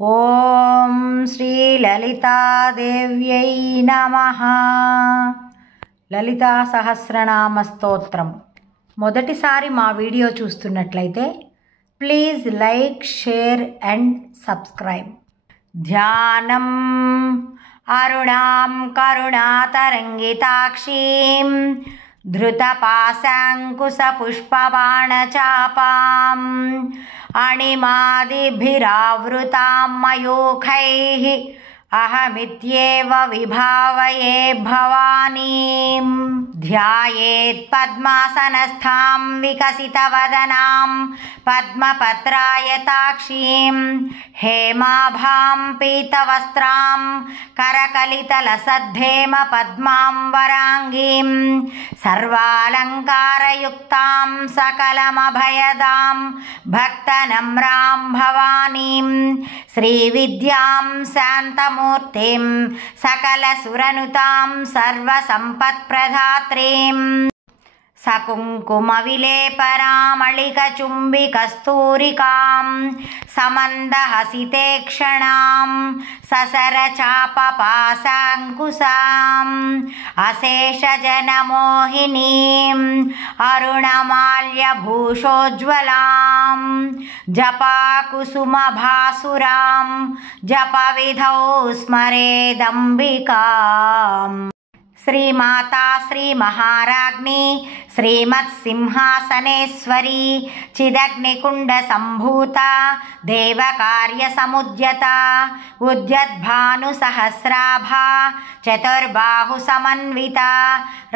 ఓం శ్రీ లలితాదేవ్యై నమః. లలితా సహస్రనామ స్తోత్రం. మొదటిసారి మా వీడియో చూస్తున్నట్లయితే please like, share and subscribe. ధ్యానం అరుణాం కరుణాతరంగితాక్షీం ధృతపాశాంకుశపుష్పబాణచాపాం అణిమాదిభిరావృతాం మయూఖైః అహమిత్యేవ విభావయే భవానీం. ధ్యాయేత్ పద్మాసనస్థాం వికసితవదనాం పద్మపత్రాయతాక్షీం హేమాభాం పీతవస్త్రాం కరకలితలసద్ధేమ పద్మాంబరాంగీం సర్వాలంకారయుక్తాం సకలమభయదాం భక్తనమ్రాం భవానీం శ్రీవిద్యాం శాంతమూర్తిం సకలసురనుతాం సర్వసంపత్ప్రదాత్రీం సకుంకుమవిలేపరామళికచుంబికస్తూరికాం సమందహసితేక్షణాం ససరచాపపాశాంకుశాం అశేషజనమోహినీం అరుణమాల్యభూషోజ్వలాం జపాకుసుమభాసురాం జపవిధౌ స్మరేదంబికాం. శ్రీమాతా శ్రీ మహారాజ్ఞి శ్రీమత్సింహాసనేశ్వరీ చిదగ్నికుండ సంభూత దేవకార్య సముద్యత ఉద్యద్భాను సహస్రాభా చతుర్బాహు సమన్విత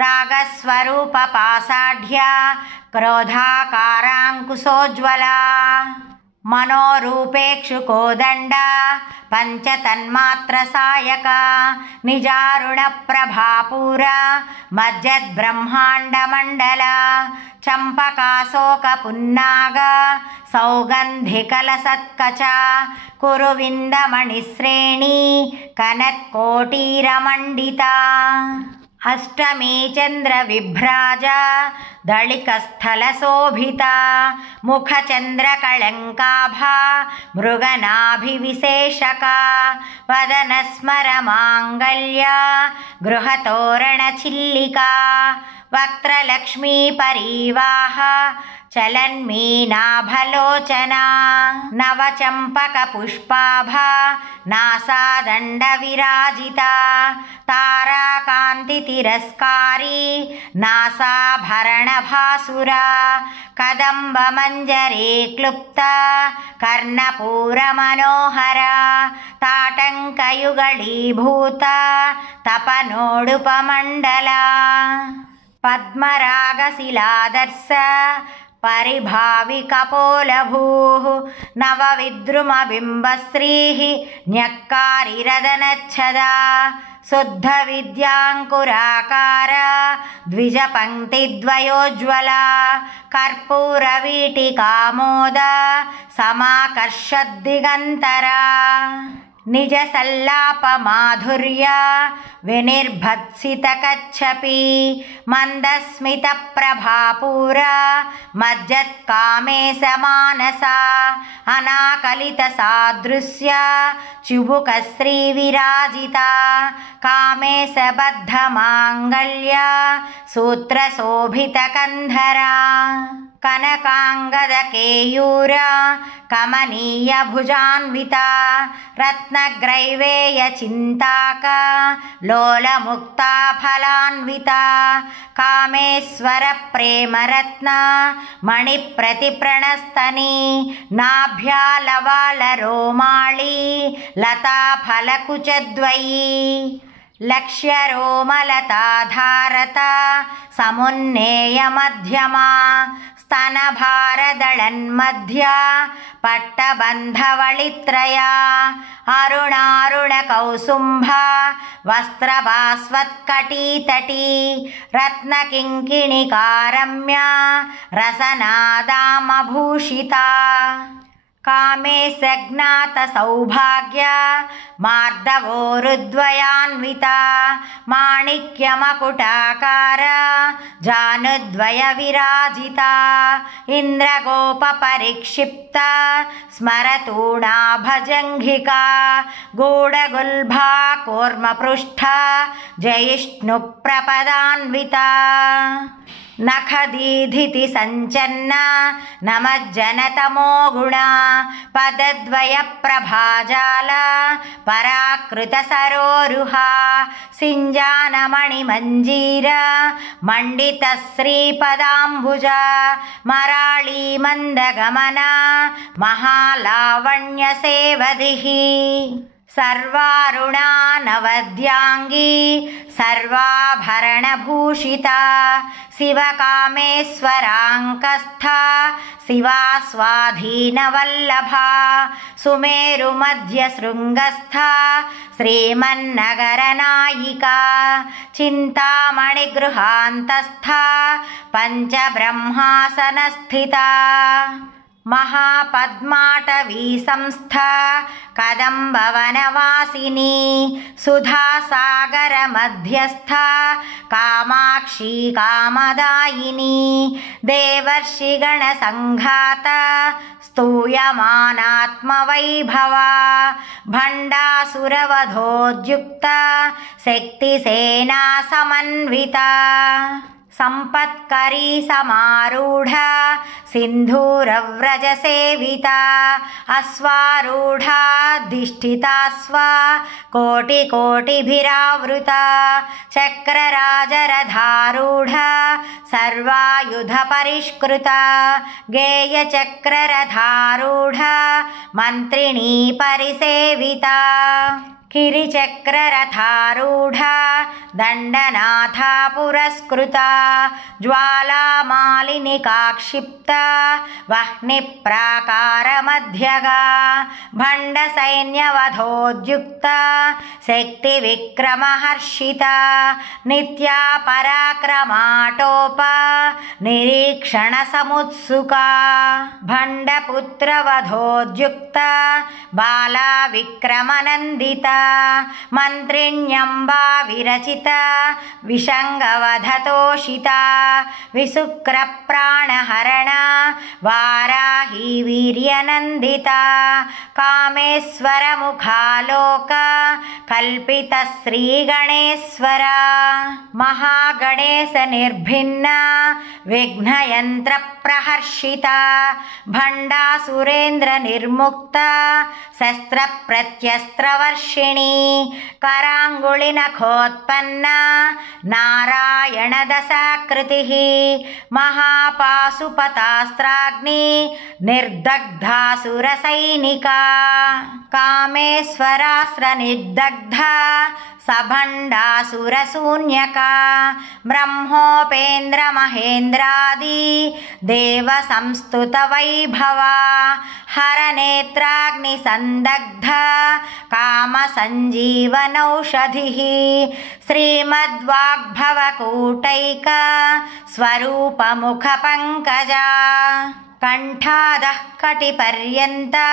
రాగస్వరూప పాసాఢ్య క్రోధాకారాంకుశోజ్వలా మనోరూపేక్షు కోదండ పంచతన్మాత్ర సాయక నిజారుణ ప్రభాపూర మజ్జద్బ్రహ్మాండ మండల చంపకాశోక పున్నాగ సౌగంధికల సత్కచ కురువిందమణిశ్రేణి కనత్కోటీరమండిత అష్టమీ చంద్ర విభ్రాజ దళికస్థలశోభిత ముఖచంద్రకళంకాభా మృగనాభివిశేషక వదనస్మర మాంగళ్య గృహతోరణచిల్లికా వక్త్రలక్ష్మీ పరీవాహ చలన్మీనాభలోచనా నవచంపక పుష్పాభా నాసాదండ విరాజిత తారాకాంతి తిరస్కారీ నాసాభరణ భాసురా కదంబ మంజరే క్లుప్త కర్ణపూర మనోహర తాటంకయుగళీభూత తపనోడుపమండల పద్మరాగశిలాదర్శ పరిభావికపోలభూః నవవిద్రుమబింబశ్రీః న్యక్కారిరదనच्छदा శుద్ధ విద్యాంకురాకార ద్విజపంక్తిద్వయోజ్వలా కర్పూరవీటికామోద సమాకర్షద్దిగంతరా నిజ సల్లాప మాధుర్య వినిర్భత్సిత కచ్చపి మందస్మిత ప్రభాపూర మజ్జత్కామేశ మానస అనాకలిత సాదృశ్య చుబుక శ్రీ విరాజిత కామేశ బద్ధ మాంగళ్య సూత్ర శోభిత కంధరా కనకాంగద కేయూర కమనీయ భుజాన్విత రత్నగ్రైవేయ చింతాక లోల ముక్తా ఫలాన్విత కామేశ్వర ప్రేమరత్న మణి ప్రతిప్రణస్తని నాభ్యాలవాల రోమాళి లతా ఫలకుచద్వయీ లక్ష్యరోమలతాధారత సమున్నేయ మధ్యమా స్తనభారదళన్మధ్య పట్టబంధవళిత్రయా అరుణారుణ కౌసుంభ వస్త్రభాస్వత్కటీతటీ రత్నకింకిణికారమ్య రసనాదామభూషిత कामे सज्ञात सौभाग्य मार्दवोरुद्वयान्विता माणिक्यमकुटाकार जानुद्वय विराजिता इन्द्रगोपपरिक्षिप्ता स्मरतूणा भजङ्घिका गूढगुल्भा कूर्मपृष्ठा जयिष्णुप्रपदान्विता नखदीधिति सञ्चन्ना नमज्जनतमो गुणा पदद्वय प्रभाजाला पराकृतसरोरुहा सिञ्जानमणिमञ्जीरा मण्डितश्रीपदाम्बुजा मराळी मन्दगमना महालावण्यसेवधिः सर्वारुणा नवद्यांगी सर्वाभरणभूषिता शिवकामेश्वराङ्कस्था शिवा स्वाधीनवल्लभा सुमेरुमध्यशृङ्गस्था श्रीमन्नगरनायिका चिन्तामणिगृहान्तस्था पञ्चब्रह्मासनस्थिता महापद्माटवी संस्था कदम्बवनवासिनी सुधासागरमध्यस्था कामाक्षी कामदायिनी देवर्षिगणसङ्घाता स्तूयमानात्मवैभवा भण्डासुरवधोद्युक्ता शक्तिसेना समन्विता संपत्करी समारूढा सिन्धूरव्रजसेविता अश्वारूढाधिष्ठिता स्वा कोटिकोटिभिरावृता चक्रराजरथारूढा सर्वायुधपरिष्कृता गेयचक्ररथारूढा मन्त्रिणी परिसेविता किरिचक्ररथारूढा दण्डनाथा पुरस्कृता ज्वालामालिनिका क्षिप्ता वह्निप्राकारमध्यगा भण्डसैन्यवधोद्युक्ता शक्तिविक्रमहर्षिता नित्या पराक्रमाटोपा निरीक्षणसमुत्सुका भण्डपुत्रवधोद्युक्ता बाला विक्रमनन्दिता मन्त्रिण्यम्बा विरचिता विषङ्गवधतोषिता विशुक्रप्राणहरणा वाराही वीर्यनन्दिता कामेश्वरमुखालोका कल्पितश्रीगणेश्वरा महागणेशनिर्भिन्ना विघ्नयन्त्रप्रहर्षिता भण्डासुरेन्द्रनिर्मुक्ता शस्त्रप्रत्यस्त्रवर्षिणी कराङ्गुलिनखोत्पन्ना नारायणदशाकृतिः महापाशुपतास्त्राग्नि निर्दग्धासुरसैनिका कामेश्वरास्त्रनिर्दग्धा सभण्डासुरशून्यका ब्रह्मोपेन्द्रमहेन्द्रादि देवसंस्तुतवैभवा हरनेत्राग्निसन्दग्धा कामसञ्जीवनौषधिः श्रीमद्वाग्भवकूटैका स्वरूपमुखपङ्कजा कण्ठादः कटिपर्यन्ता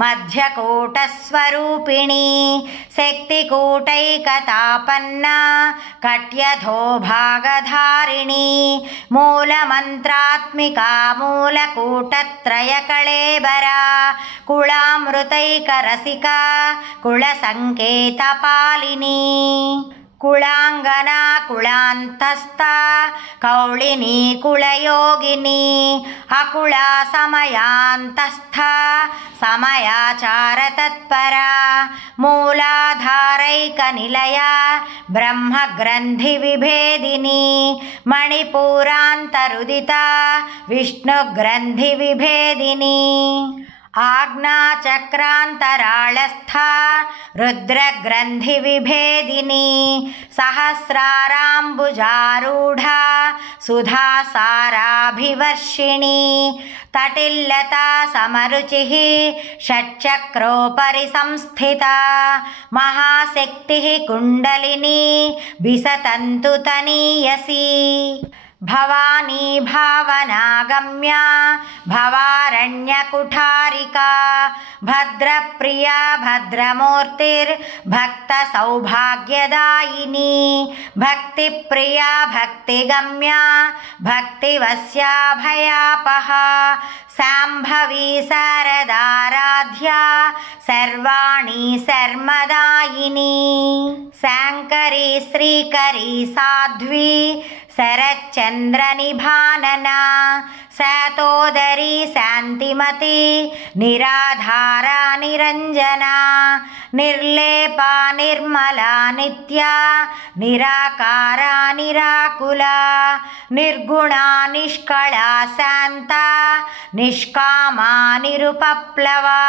मध्यकूटस्वरूपिणी शक्तिकूटैकतापन्ना कट्यधोभागधारिणी मूलमन्त्रात्मिका मूलकूटत्रयकळेबरा कुलामृतैकरसिका कुलसङ्केतपालिनी कुलाङ्गना कुलान्तस्था कौलिनी कुलयोगिनी अकुला समयान्तस्था समयाचारतत्परा मूलाधारैकनिलया ब्रह्मग्रन्थिविभेदिनी मणिपूरान्तरुदिता विष्णुग्रन्थिविभेदिनी आज्ञाचक्रान्तराळस्था रुद्रग्रन्थिविभेदिनी सहस्राराम्बुजारूढा सुधासाराभिवर्षिणी तटिल्लता समरुचिः षट्चक्रोपरि संस्थिता महाशक्तिः कुण्डलिनी विसतन्तु तनीयसी भवानी भावनागम्या भवारण्यकुठारिका भद्रप्रिया भद्रमूर्तिर्भक्तसौभाग्यदायिनी भक्तिप्रिया भक्तिगम्या भक्तिवस्या भयापहा शाम्भवी शारदाराध्या सर्वाणि सर्मदायिनी शाङ्करी श्रीकरी साध्वी शरच्चन्द्रनिभानना शतोदरी शान्तिमती निराधारा निरञ्जना निर्लेपा निर्मला नित्या निराकारा निराकुला निर्गुणा निष्कळा शान्ता निष्कामा निरुपप्लवा।